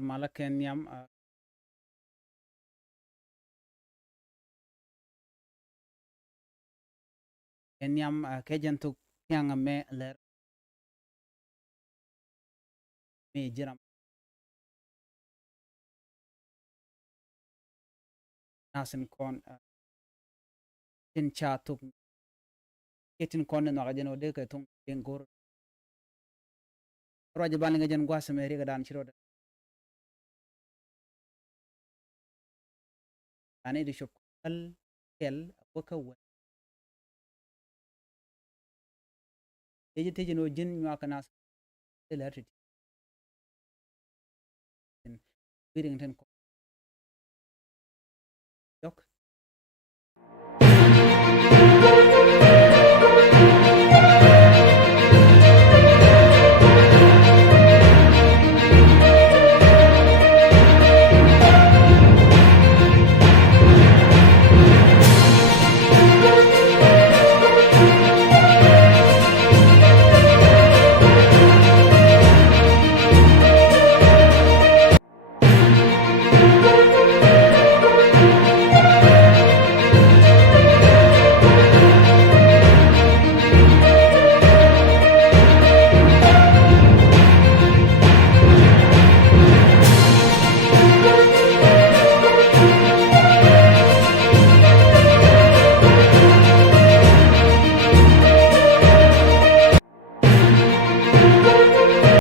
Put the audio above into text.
malaken yam kenyam kejantuk yang me ler me jiram nasin kon tin chatuk ketin kon no gajen ode ke tung dengor roje ban nga jen gwas me riga dan chiro ane di shop al kel boka wa teje no jin nyaka nas lerti biring ten